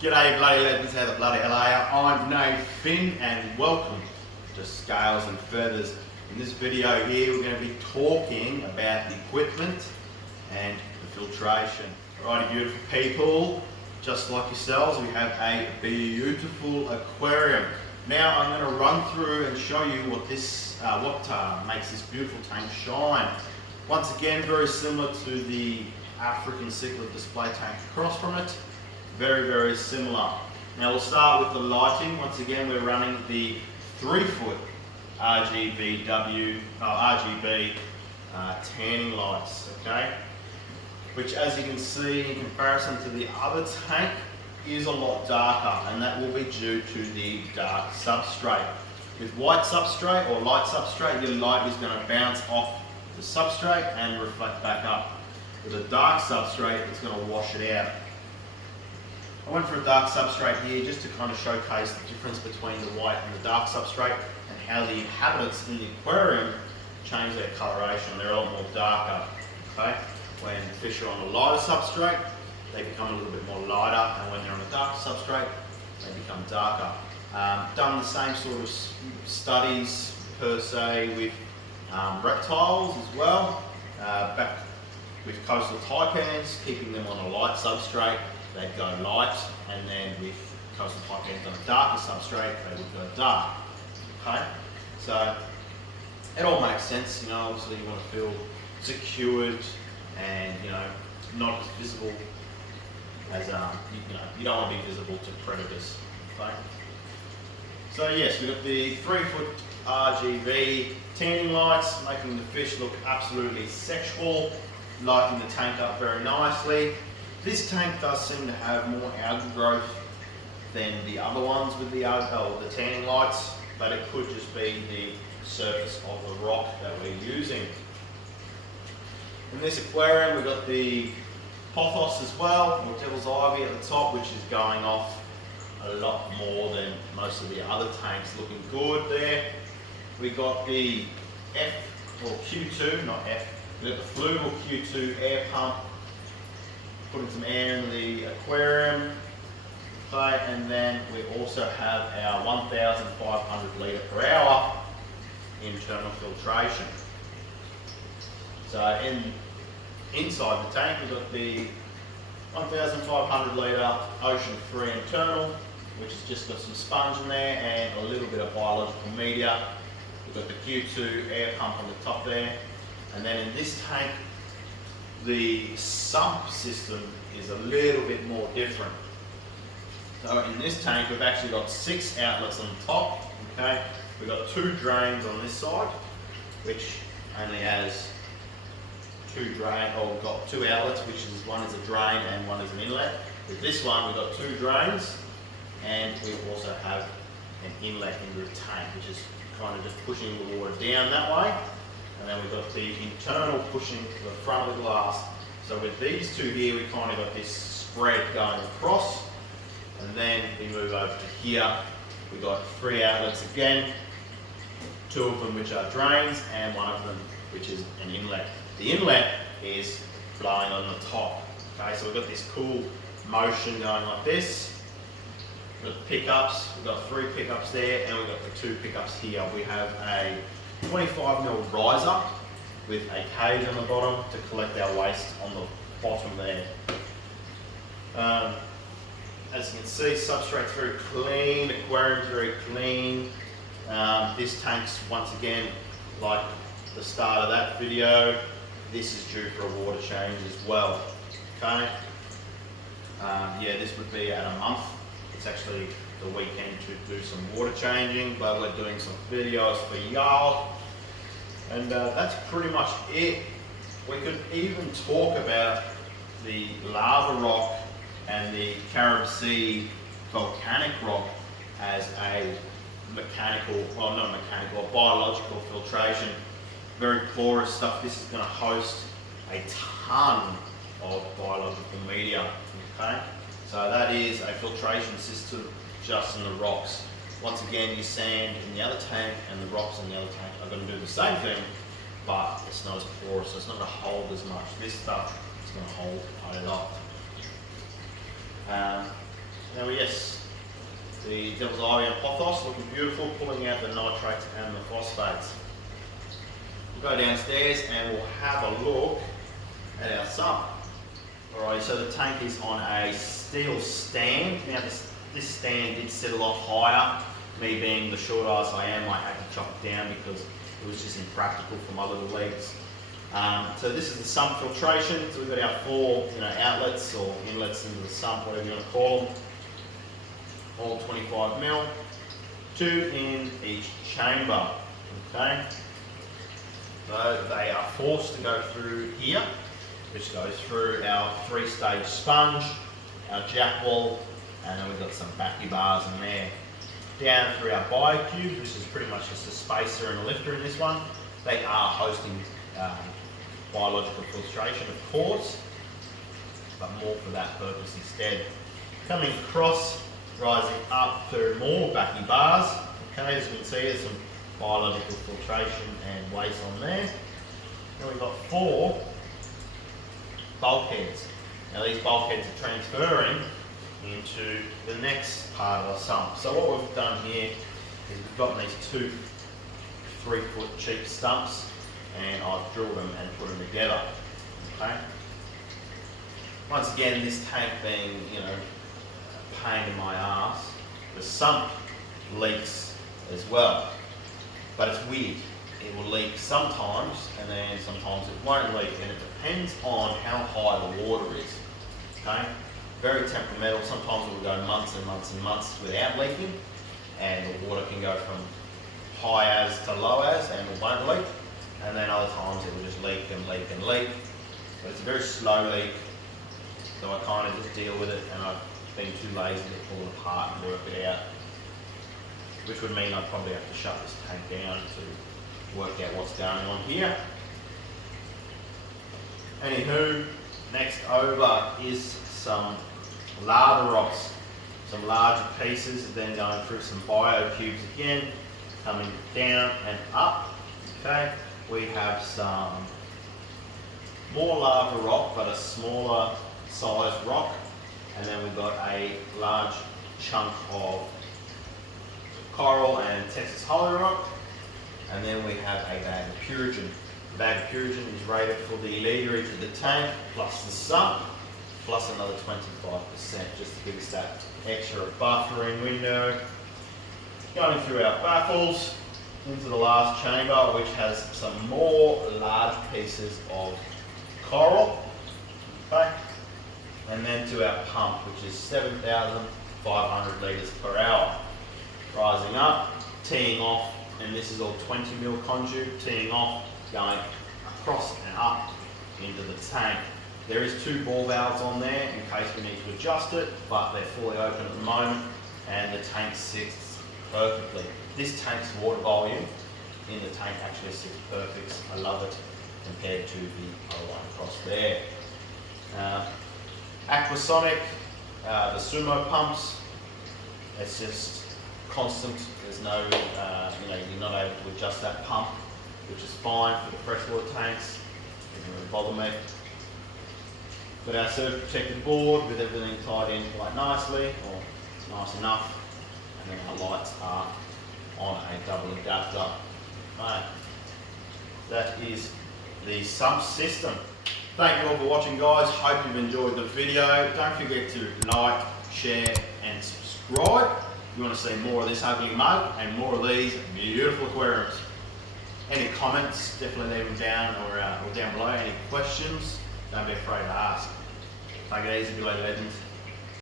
G'day bloody legends, how the bloody hell are ya? I'm Nathan and welcome to Scales and Feathers. In this video here we're going to be talking about the equipment and the filtration. Alrighty beautiful people, just like yourselves we have a beautiful aquarium. Now I'm going to run through and show you what makes this beautiful tank shine. Once again, very similar to the African Cichlid display tank across from it. Very similar. Now we'll start with the lighting. Once again, we're running the 3-foot RGB tanning lights, okay? Which, as you can see, in comparison to the other tank, is a lot darker, and that will be due to the dark substrate. With white substrate or light substrate, your light is going to bounce off the substrate and reflect back up. With a dark substrate, it's going to wash it out. I went for a dark substrate here just to kind of showcase the difference between the white and the dark substrate and how the inhabitants in the aquarium change their coloration. They're a lot more darker. Okay? When fish are on a lighter substrate, they become a little bit more lighter, and when they're on a darker substrate, they become darker. Done the same sort of studies per se with reptiles as well. Back with coastal taipans, keeping them on a light substrate, they'd go light, and then with coastal taipans on a darker substrate, they would go dark. Okay, so it all makes sense. You know, obviously you want to feel secured and not as visible as you don't want to be visible to predators. Okay, so yes, we've got the 3-foot RGB tanning lights, making the fish look absolutely sexual, lighting the tank up very nicely. This tank does seem to have more algae growth than the other ones with the tanning lights, but it could just be the surface of the rock that we're using. In this aquarium we've got the pothos as well, or devil's ivy at the top, which is going off a lot more than most of the other tanks, looking good there. We've got the F, or Q2, not F, we've got the fluval Q2 air pump, putting some air in the aquarium. Okay, and then we also have our 1,500 litre per hour internal filtration. So inside the tank we've got the 1,500 litre ocean free internal, which has just got some sponge in there and a little bit of biological media. We've got the Q2 air pump on the top there, and then in this tank the sump system is a little bit more different. So in this tank we've actually got 6 outlets on the top. Okay, we've got 2 drains on this side, which only has 2 outlets, which is one is a drain and one is an inlet. With this one we've got 2 drains, and we also have an inlet into the tank, which is kind of just pushing the water down that way. And then we've got the internal pushing to the front of the glass. So with these 2 here, we kind of got this spread going across. And then we move over to here. We've got 3 outlets again, 2 of them which are drains, and 1 of them which is an inlet. The inlet is flowing on the top. Okay, so we've got this cool motion going like this. We've got the pickups, we've got 3 pickups there, and we've got the 2 pickups here. We have a 25mm riser with a cage on the bottom to collect our waste on the bottom there. As you can see, substrate's very clean, aquarium's very clean. This tank's, once again, like the start of that video, this is due for a water change as well. Okay? Yeah, this would be at a month. It's actually the weekend to do some water changing, but we're doing some videos for y'all, and that's pretty much it. We could even talk about the lava rock and the Carib Sea volcanic rock as a biological filtration. Very porous stuff. This is going to host a ton of biological media. Okay, so that is a filtration system just in the rocks. Once again, your sand in the other tank and the rocks in the other tank are going to do the same thing, but it's not as porous, so it's not going to hold as much. This stuff is going to hold a lot. Now yes, the devil's eye and pothos looking beautiful, pulling out the nitrates and the phosphates. We'll go downstairs and we'll have a look at our sump. Alright, so the tank is on a steel stand. Now this stand did sit a lot higher. Me being the short ass I am, I had to chop it down because it was just impractical for my little legs. So this is the sump filtration. So we've got our 4 outlets or inlets into the sump, whatever you want to call them. All 25mm, 2 in each chamber. Okay. So they are forced to go through here, which goes through our 3-stage sponge, our jack wall, and then we've got some backy bars in there. Down through our biocubes, which is pretty much just a spacer and a lifter in this one. They are hosting biological filtration, of course, but more for that purpose instead. Coming across, rising up through more backy bars. Okay, as you can see, there's some biological filtration and waste on there. Then we've got 4 bulkheads. Now these bulkheads are transferring into the next part of the sump. So what we've done here is we've got these 2 3-foot cheap stumps and I've drilled them and put them together. Okay. Once again, this tank being, a pain in my ass, the sump leaks as well. But it's weird. It will leak sometimes and then sometimes it won't leak, and it depends on how high the water is. Okay? Very temperamental. Sometimes it will go months and months and months without leaking, and the water can go from high as to low as and it won't leak, and then other times it will just leak and leak and leak. But it's a very slow leak, so I kind of just deal with it, and I've been too lazy to pull it apart and work it out, which would mean I'd probably have to shut this tank down to work out what's going on here. Anywho, next over is some lava rocks, some larger pieces, then going through some biocubes again, coming down and up. Okay, we have some more lava rock, but a smaller size rock, and then we've got a large chunk of coral and Texas hollow rock, and then we have a bag of Purigen. The bag of Purigen is rated for the literage of the tank, plus the sump, plus another 25%, just to give us that extra buffering window. Going through our baffles into the last chamber, which has some more large pieces of coral. Okay. And then to our pump, which is 7,500 litres per hour. Rising up, teeing off, and this is all 20mm conduit, teeing off, going across and up into the tank. There is 2 ball valves on there in case we need to adjust it, but they're fully open at the moment, and the tank sits perfectly. This tank's water volume in the tank actually sits perfect. I love it compared to the other one across there. Aquasonic, the Sumo pumps, it's just constant. There's no, you're not able to adjust that pump, which is fine for the freshwater tanks. Doesn't really bother me. Got our surge protected board with everything tied in quite nicely, or nice enough, and then our lights are on a double adapter. Right. That is the sump system. Thank you all for watching, guys. Hope you've enjoyed the video. Don't forget to like, share and subscribe if you want to see more of this ugly mug and more of these beautiful aquariums. Any comments, definitely leave them down or down below. Any questions, don't be afraid to ask. Take it easy, below legends.